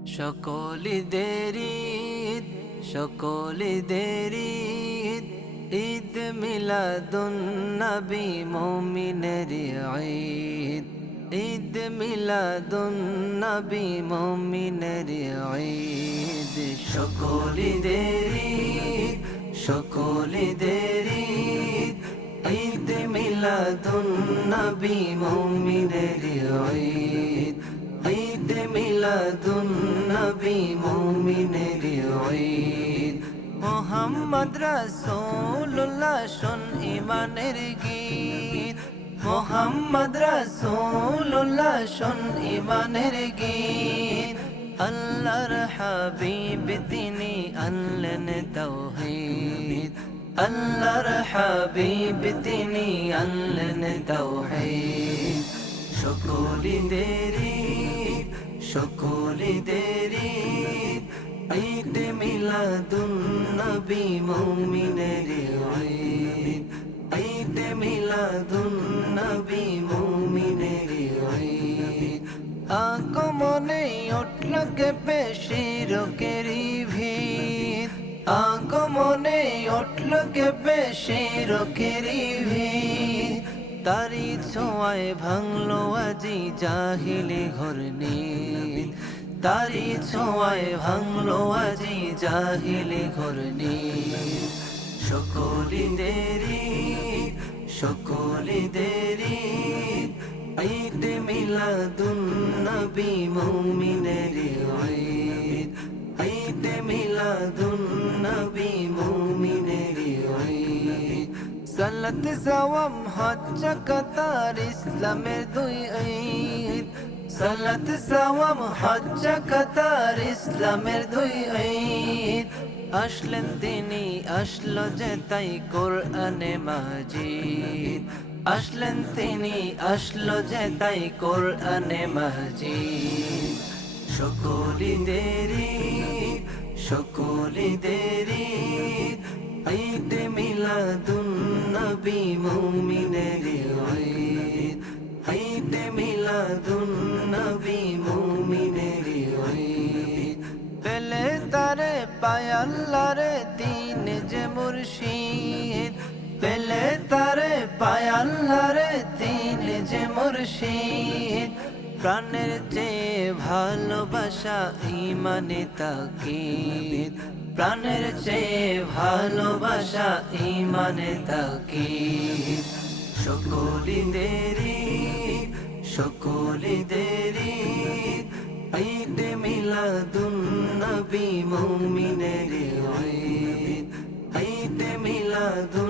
সকলিদের ঈদ, সকলিদের ঈদ, ঈদ মিলাদুন নবী মুমিনের ঈদ, ঈদ মিলাদুন নবী মুমিনের ঈদ। সকলিদের ঈদ, সকলিদের ঈদ, ঈদ মিলাদুন নবী মুমিনের ঈদ, ঈদ মিলাদুন নবী মুমিনের ঈদ। মুহাম্মদ রাসূলুল্লাহ শোন ঈমানের গীত, মুহাম্মদ রাসূলুল্লাহ শোন ঈমানের গীত। আল্লাহর হাবিব তিনি আনলেন তাওহীদ, আল্লাহর হাবিব তিনি আনলেন তাওহীদ। সকলিদের ঈদ, সকলিদের ঈদ, ঈদ মিলাদুন নবী মুমিনের ঈদ, ঈদ মিলাদুন নবী মুমিনের ঈদ। আগমনে উঠল কেঁপে শিরকেরি ভিত, আগমনে উঠল কেঁপে শিরকেরি ভিত। তারি ছোঁয়ায় ভাঙলো আজি জাহিলি ঘর নীদ, তারি ছোঁয়ায় ভাঙলো আজি জাহিলি ঘর নীদ। সকলিদের ঈদ, সকলিদের ঈদ, ঈদ মিলাদুন নবী মুমিনের ঈদ, ঈদ মিলাদুন নবী মুমিনের ঈদ। সালাত সাওয়াম হজ যাকাত ইসলামের দুই ঈদ, সালাত সাওয়াম হজ যাকাত ইসলামের দুই ঈদ। আসলেন তিনি আসলো যে তাই কোরআনে মাজিদ, আসলেন তিনি আসলো যে তাই কোরআনে মাজিদ। সকলিদের ঈদ, সকলিদের ঈদ, ঈদ মিলাদুন নবী মুমিনের ঈদ, ঈদ মিলাদুন নবী মুমিনের ঈদ। পেলে তারে পায় আল্লাহরে তিন যে মুর্শিদ, পেলে তারে পায় আল্লাহরে তিন যে মুর্শিদ। প্রাণের চেয়ে ভালোবাসা ঈমানে তাকিদ, প্রাণের চেয়ে ভালোবাসা ঈমানে তাকিদ। সকলিদের ঈদ, সকলিদের ঈদ, ঈদ মিলাদুন নবী মুমিনের ঈদ, ঈদ মিলাদুন